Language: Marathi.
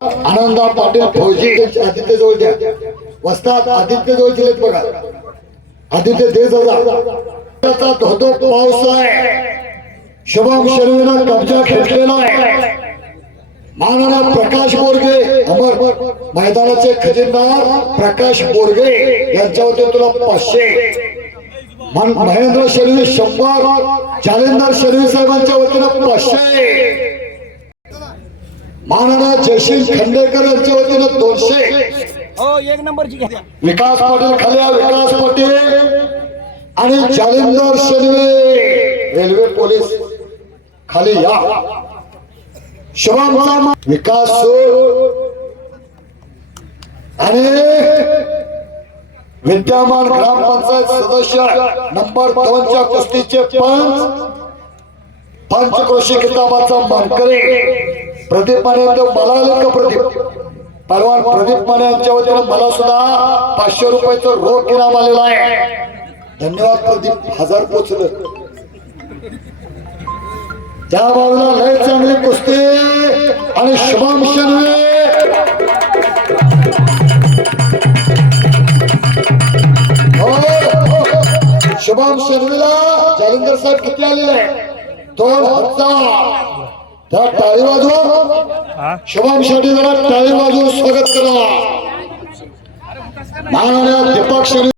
आनंदा पाटील फौजी आदित्य जवळ द्या. वस्ताद आदित्य जवळ दिलेत बघा. आदित्य दे जा. धोधो पाऊस आहे. शुभम शर्वेला कब्जा खेचलेला आहे. माननीय प्रकाश बोरगे अमर मैदानाचे खजिनदार प्रकाश बोरगे यांच्या वतीने तुला 500. महेंद्र शर्वे 100. जालिंदर शर्वे साहेबांच्या वतीने 500. माननीय जयशील खंडेकर यांच्या वतीने 200. हो एक नंबरची घ्या. विकास पाटील खाल्या विकास पाटील आणि जालिंदर शर्वे रेल्वे पोलीस खाली या. शुभम विकास आणि विद्यमान ग्रामपंचायत सदस्य नंबर 2 च्या कुस्तीचे पंचक्रोशी किताबाचा मानकरी प्रदीप माने मला का प्रदीप पहलवान प्रदीप माने यांच्या वतीने मला सुद्धा 500 रुपयाचं रोख इनाम आलेला आहे. धन्यवाद प्रदीप. 1000 पोचलं. त्या बाजूला लय चांगली कुस्ती आणि शुभम शर्वे शुभम शर्वेला जालिंदर साहेब किती आलेले आहे? 2000. त्या टाळी वाजवा. शुभम शर्वे जरा टाळी वाजवून स्वागत करा. माननीय दीपक शर्वे.